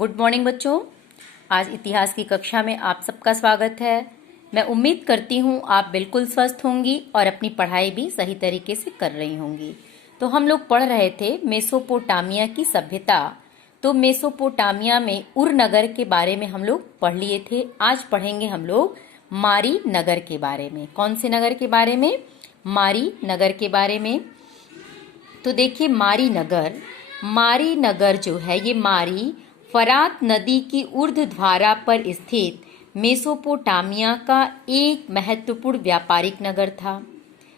Good morning बच्चों। आज इतिहास की कक्षा में आप सबका स्वागत है। मैं उम्मीद करती हूँ आप बिल्कुल स्वस्थ होंगी और अपनी पढ़ाई भी सही तरीके से कर रही होंगी। तो हम लोग पढ़ रहे थे मेसोपोटामिया की सभ्यता। तो मेसोपोटामिया में उर नगर के बारे में हम लोग पढ़ लिए थे। आज पढ़ेंगे हम लोग मारी नगर के बारे में। कौन से नगर के बारे में? मारी नगर के बारे में। तो देखिए मारी नगर जो है ये मारी फरात नदी की ऊर्ध्वधारा पर स्थित मेसोपोटामिया का एक महत्वपूर्ण व्यापारिक नगर था,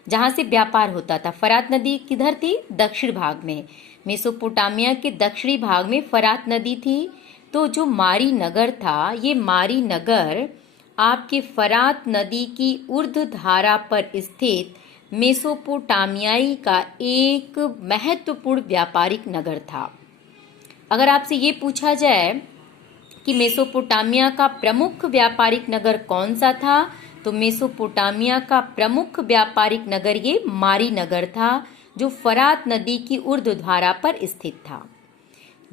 जहां से व्यापार होता था। फरात नदी किधर थी? दक्षिण भाग में। मेसोपोटामिया के दक्षिणी भाग में फरात नदी थी। तो जो मारी नगर था, ये मारी नगर आपके फरात नदी की ऊर्ध्वधारा पर स्थित मेसोपोटामियाई का एक महत्वपूर्ण व्यापारिक नगर था। अगर आपसे ये पूछा जाए कि मेसोपोटामिया का प्रमुख व्यापारिक नगर कौन सा था, तो मेसोपोटामिया का प्रमुख व्यापारिक नगर ये मारी नगर था, जो फरात नदी की ऊर्ध्वधारा पर स्थित था।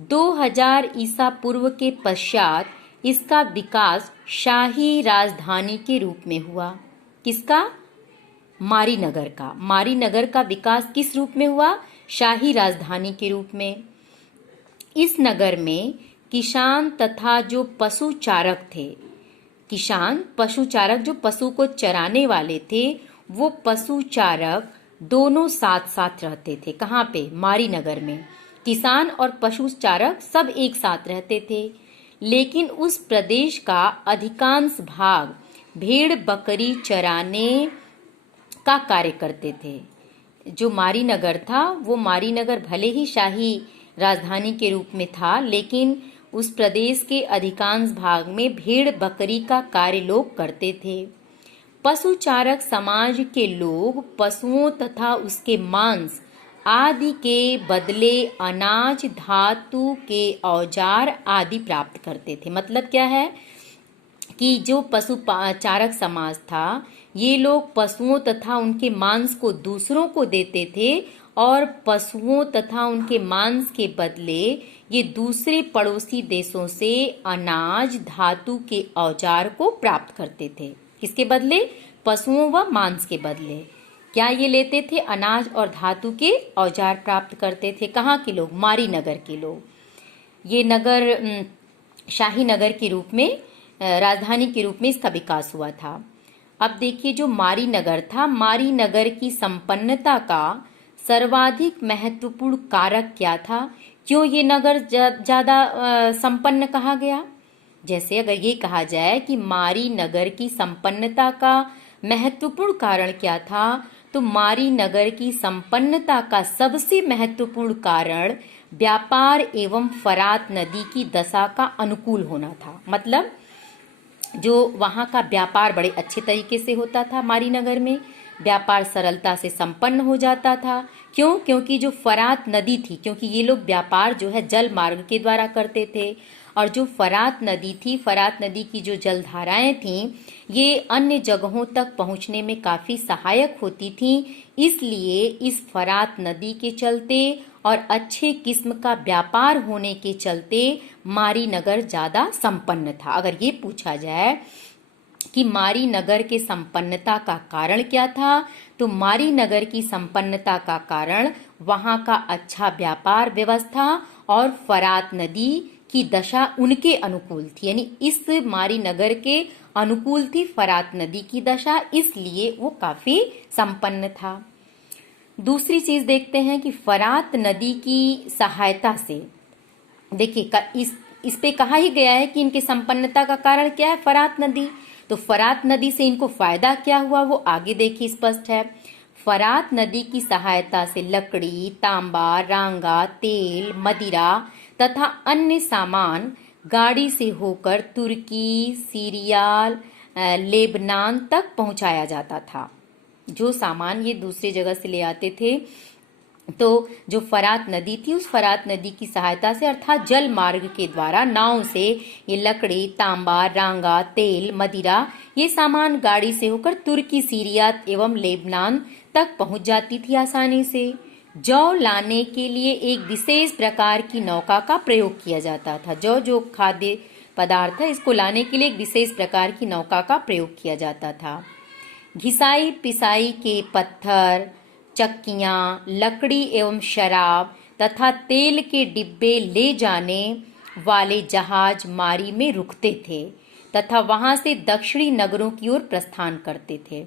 2000 ईसा पूर्व के पश्चात इसका विकास शाही राजधानी के रूप में हुआ। किसका? मारी नगर का। मारी नगर का विकास किस रूप में हुआ? शाही राजधानी के रूप में। इस नगर में किसान तथा जो पशु चारक थे, किसान पशु चारक जो पशु को चराने वाले थे, वो पशु चारक दोनों साथ साथ रहते थे। कहाँ पे? मारी नगर में। किसान और पशु चारक सब एक साथ रहते थे, लेकिन उस प्रदेश का अधिकांश भाग भेड़ बकरी चराने का कार्य करते थे। जो मारी नगर था, वो मारी नगर भले ही शाही राजधानी के रूप में था, लेकिन उस प्रदेश के अधिकांश भाग में भेड़ बकरी का कार्य लोग करते थे। पशु चारक समाज के लोग पशुओं तथा उसके मांस आदि के बदले अनाज, धातु के औजार आदि प्राप्त करते थे। मतलब क्या है कि जो पशु चारक समाज था, ये लोग पशुओं तथा उनके मांस को दूसरों को देते थे, और पशुओं तथा उनके मांस के बदले ये दूसरे पड़ोसी देशों से अनाज, धातु के औजार को प्राप्त करते थे। किसके बदले? पशुओं व मांस के बदले क्या ये लेते थे? अनाज और धातु के औजार प्राप्त करते थे। कहाँ के लोग? मारी नगर के लोग। ये नगर शाही नगर के रूप में, राजधानी के रूप में इसका विकास हुआ था। अब देखिए जो मारी नगर था, मारी नगर की संपन्नता का सर्वाधिक महत्वपूर्ण कारक क्या था? क्यों ये नगर ज्यादा संपन्न कहा गया? जैसे अगर ये कहा जाए कि मारी नगर की संपन्नता का महत्वपूर्ण कारण क्या था, तो मारी नगर की संपन्नता का सबसे महत्वपूर्ण कारण व्यापार एवं फरात नदी की दशा का अनुकूल होना था। मतलब जो वहाँ का व्यापार बड़े अच्छे तरीके से होता था। मारी नगर में व्यापार सरलता से संपन्न हो जाता था। क्यों? क्योंकि जो फरात नदी थी, क्योंकि ये लोग व्यापार जो है जल मार्ग के द्वारा करते थे, और जो फरात नदी थी, फरात नदी की जो जलधाराएं थीं, ये अन्य जगहों तक पहुंचने में काफ़ी सहायक होती थीं। इसलिए इस फरात नदी के चलते और अच्छे किस्म का व्यापार होने के चलते मारी नगर ज़्यादा संपन्न था। अगर ये पूछा जाए कि मारी नगर के संपन्नता का कारण क्या था, तो मारी नगर की संपन्नता का कारण वहाँ का अच्छा व्यापार व्यवस्था और फरात नदी की दशा उनके अनुकूल थी। यानी इस मारी नगर के अनुकूल थी फरात नदी की दशा, इसलिए वो काफी संपन्न था। दूसरी चीज देखते हैं कि फरात नदी की सहायता से, देखिए इस पे कहा ही गया है कि इनके संपन्नता का कारण क्या है? फरात नदी। तो फरात नदी से इनको फायदा क्या हुआ, वो आगे देखिए स्पष्ट है। फरात नदी की सहायता से लकड़ी, तांबा, रांगा, तेल, मदिरा तथा अन्य सामान गाड़ी से होकर तुर्की, सीरिया, लेबनान तक पहुंचाया जाता था। जो सामान ये दूसरी जगह से ले आते थे, तो जो फरात नदी थी, उस फरात नदी की सहायता से अर्थात जल मार्ग के द्वारा नाव से ये लकड़ी, तांबा, रांगा, तेल, मदिरा ये सामान गाड़ी से होकर तुर्की, सीरिया एवं लेबनान तक पहुंच जाती थी आसानी से। जौ लाने के लिए एक विशेष प्रकार की नौका का प्रयोग किया जाता था। जौ जो खाद्य पदार्थ है, इसको लाने के लिए एक विशेष प्रकार की नौका का प्रयोग किया जाता था। घिसाई पिसाई के पत्थर, चक्कियाँ, लकड़ी एवं शराब तथा तेल के डिब्बे ले जाने वाले जहाज मारी में रुकते थे तथा वहां से दक्षिणी नगरों की ओर प्रस्थान करते थे।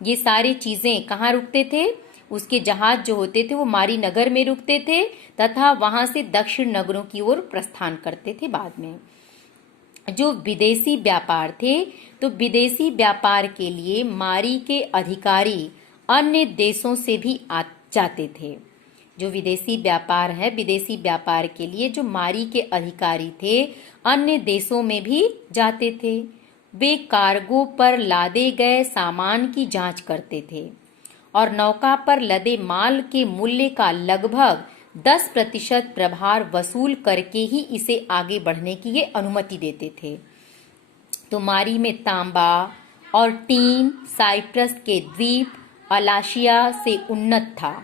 ये सारी चीजें कहाँ रुकते थे? उसके जहाज जो होते थे वो मारी नगर में रुकते थे तथा वहां से दक्षिण नगरों की ओर प्रस्थान करते थे। बाद में जो विदेशी व्यापार थे, तो विदेशी व्यापार के लिए मारी के अधिकारी अन्य देशों से भी जाते थे। जो विदेशी व्यापार है, विदेशी व्यापार के लिए जो मारी के अधिकारी थे अन्य देशों में भी जाते थे। वे कार्गो पर लादे गए सामान की जांच करते थे और नौका पर लदे माल के मूल्य का लगभग 10% प्रभार वसूल करके ही इसे आगे बढ़ने की ये अनुमति देते थे। तो मारी में तांबा और टीन साइप्रस के द्वीप अलाशिया से उन्नत था,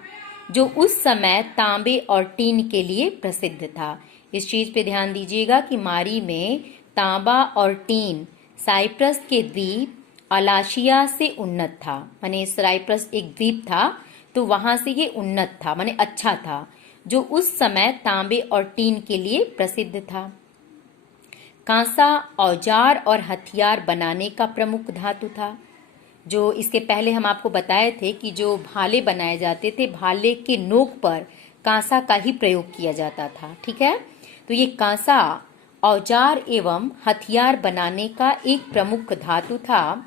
जो उस समय तांबे और टीन के लिए प्रसिद्ध था। इस चीज पे ध्यान दीजिएगा कि मारी में तांबा और टीन साइप्रस के द्वीप अलाशिया से उन्नत था। माने साइप्रस एक द्वीप था तो वहां से ये उन्नत था, माने अच्छा था, जो उस समय तांबे और टीन के लिए प्रसिद्ध था। कांसा औजार और हथियार बनाने का प्रमुख धातु था। जो इसके पहले हम आपको बताए थे कि जो भाले बनाए जाते थे, भाले के नोक पर कांसा का ही प्रयोग किया जाता था। ठीक है, तो ये कांसा औजार एवं हथियार बनाने का एक प्रमुख धातु था।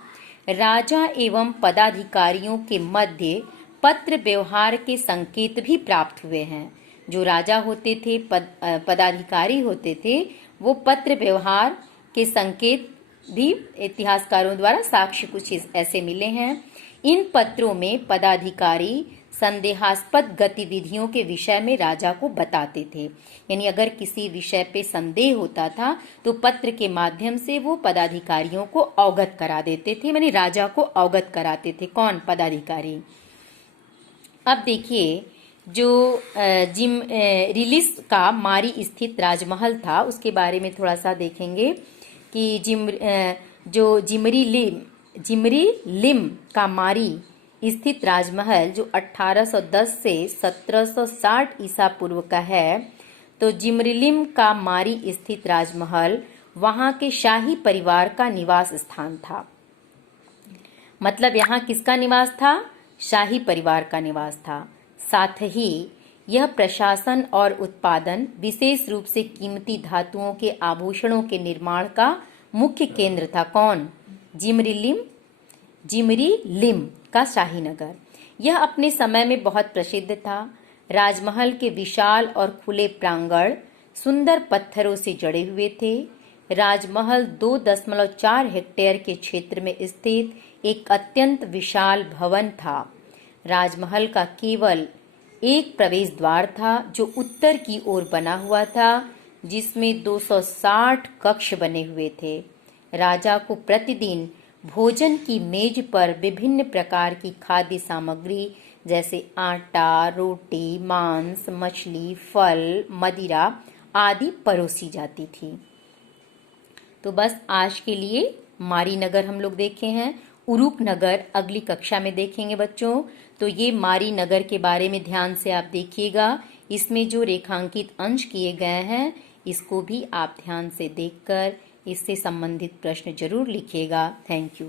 राजा एवं पदाधिकारियों के मध्य पत्र व्यवहार के संकेत भी प्राप्त हुए हैं। जो राजा होते थे, पदाधिकारी होते थे, वो पत्र व्यवहार के संकेत भी इतिहासकारों द्वारा साक्ष्य कुछ ऐसे मिले हैं। इन पत्रों में पदाधिकारी संदेहास्पद गतिविधियों के विषय में राजा को बताते थे। यानी अगर किसी विषय पे संदेह होता था तो पत्र के माध्यम से वो पदाधिकारियों को अवगत करा देते थे, यानी राजा को अवगत कराते थे। कौन? पदाधिकारी। अब देखिए, जो रिलिस का मारी स्थित राजमहल था उसके बारे में थोड़ा सा देखेंगे कि जो जिमरी लिम का मारी स्थित राजमहल जो 1810 से 1760 ईसा पूर्व का है, तो जिमरिलिम का मारी स्थित राजमहल वहां के शाही परिवार का निवास स्थान था। मतलब यहाँ किसका निवास था? शाही परिवार का निवास था। साथ ही यह प्रशासन और उत्पादन, विशेष रूप से कीमती धातुओं के आभूषणों के निर्माण का मुख्य केंद्र था। कौन? जिमरी लिम का शाही नगर। यह अपने समय में बहुत प्रसिद्ध था। राजमहल के विशाल और खुले प्रांगण सुंदर पत्थरों से जड़े हुए थे। राजमहल 2.4 हेक्टेयर के क्षेत्र में स्थित एक अत्यंत विशाल भवन था। राजमहल का केवल एक प्रवेश द्वार था जो उत्तर की ओर बना हुआ था, जिसमें 260 कक्ष बने हुए थे। राजा को प्रतिदिन भोजन की मेज पर विभिन्न प्रकार की खाद्य सामग्री जैसे आटा, रोटी, मांस, मछली, फल, मदिरा आदि परोसी जाती थी। तो बस आज के लिए मारी नगर हम लोग देखे हैं। उरुक नगर अगली कक्षा में देखेंगे बच्चों। तो ये मारी नगर के बारे में ध्यान से आप देखिएगा। इसमें जो रेखांकित अंश किए गए हैं इसको भी आप ध्यान से देखकर इससे संबंधित प्रश्न जरूर लिखिएगा। Thank you.